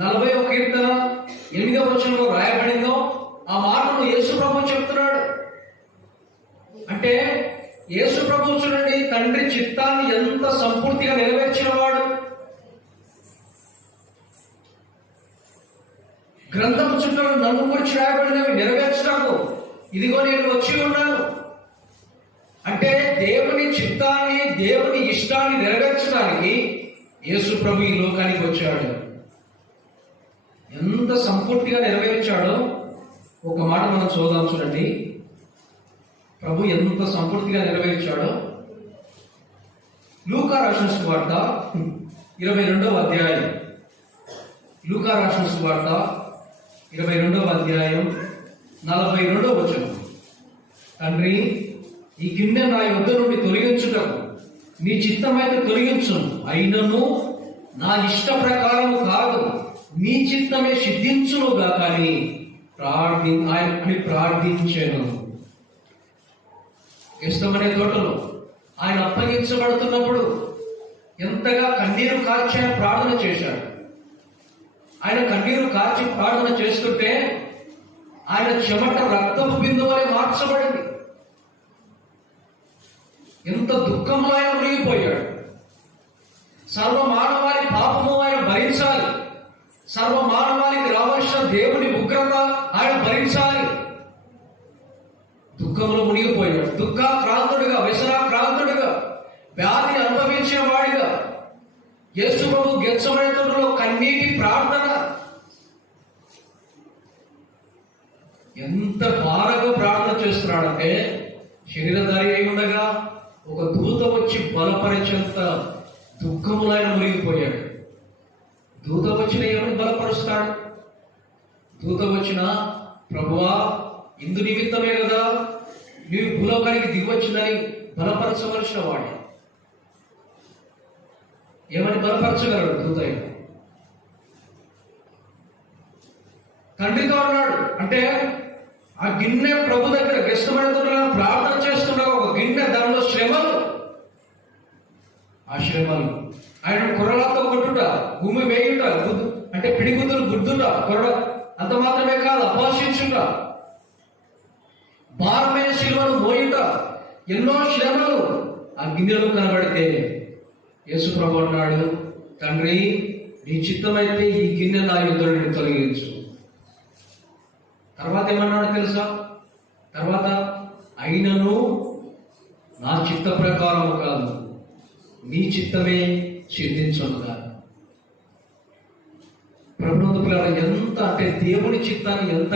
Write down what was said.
నలభై ఒక కీర్తన ఎనిమిదవ వచనంలో రాయబడిందో ఆ మాటను యేసు ప్రభు చెప్తున్నాడు. అంటే యేసు ప్రభు చూడండి తండ్రి చిత్తాన్ని ఎంత సంపూర్తిగా నెరవేర్చినవాడు. గ్రంథం చుట్టూ నన్ను గురించి రాయబడినవి నెరవేర్చడానికి ఇదిగో నేను వచ్చి ఉన్నాను. అంటే దేవుని చిత్తాన్ని దేవుని ఇష్టాన్ని నెరవేర్చడానికి యేసు ప్రభు ఈ లోకానికి వచ్చాడు. ఎంత సంపూర్తిగా నెరవేర్చాడో ఒక మాట మనం చూద్దాం చూడండి. ప్రభు ఎంత సంపూర్తిగా నెరవేర్చాడో. లూకా రాసిన సువార్త ఇరవై రెండవ అధ్యాయం. లూకా రాసిన సువార్త ఇరవై రెండవ అధ్యాయం నలభై రెండవ వచనం. తండ్రి ఈ గిన్నె నా యొద్ద నుండి తొలగించుటకు నీ చిత్తమైతే తొలగించును. అయినను నా ఇష్ట ప్రకారము కాదు నీ చిత్తమే సిద్ధించునుగా కానీ ప్రార్థి ఆయన ప్రార్థించాను. ఇష్టమనే తోటలో ఆయన అప్పగించబడుతున్నప్పుడు ఎంతగా కన్నీరు కార్చి ఆయన ప్రార్థన చేశాడు. ఆయన కన్నీరు కార్చి ప్రార్థన చేస్తుంటే ఆయన చెమట రక్తపు బిందువలే మార్చబడింది. ఎంత దుఃఖంలో ఆయన మునిగిపోయాడు. సర్వం మానవాళి పాపము ఆయన భరించాలి సర్వ మానవానికి రావాల్సిన దేవుని ఉగ్రత ఆయన భరించాలి. దుఃఖంలో మునిగిపోయాడు దుఃఖాక్రాంతుడుగా క్రాంతుడిగా వ్యాధి అనుభవించిన వాడిగా యేసు ప్రభు గెచ్చబడుతున్నలో కన్నీటి ప్రార్థన. ఎంత భారంగా ప్రార్థన చేస్తున్నాడంటే శరీరధారి అయి ఉండగా ఒక దూత వచ్చి బలపరిచేంత దుఃఖములైన మునిగిపోయాడు. దూత వచ్చిన ఎవరు బలపరుస్తాడు? దూత వచ్చిన ప్రభువా ఇందు నిమిత్తమే కదా నీవు భూలోకానికి దిగవచ్చునని బలపరచవలసిన వాడే. ఏమని బలపరచగలడు దూత తండ్రితో ఉన్నాడు. అంటే ఆ గిన్నె ప్రభు దగ్గర గెస్తమడుతున్న ప్రార్థన చేస్తుండగా ఒక గిన్నె దానిలో శ్రమలు. ఆ శ్రమలు ఆయన కుర్రలతో కొట్టుట భూమి వేయుట గుద్దు అంటే పిడిగుద్దులు గుద్దుట కొరడ అంత మాత్రమే కాదు అపోషించుట భారమైన శిలువను మోయుట ఎన్నో శ్రమలు ఆ గిన్నెలో కనబడితే యేసు ప్రభు అన్నాడు తండ్రి నీ చిత్తమైతే ఈ గిన్నె నా యుద్ధుడిని తొలగించు. తర్వాత ఏమన్నాడు తెలుసా? తర్వాత అయినను నా చిత్త ప్రకారం కాదు నీ చిత్తమే సిద్ధించునుగా ప్రభుత్వ ఎంత అంటే దేవుని చిత్తాన్ని ఎంత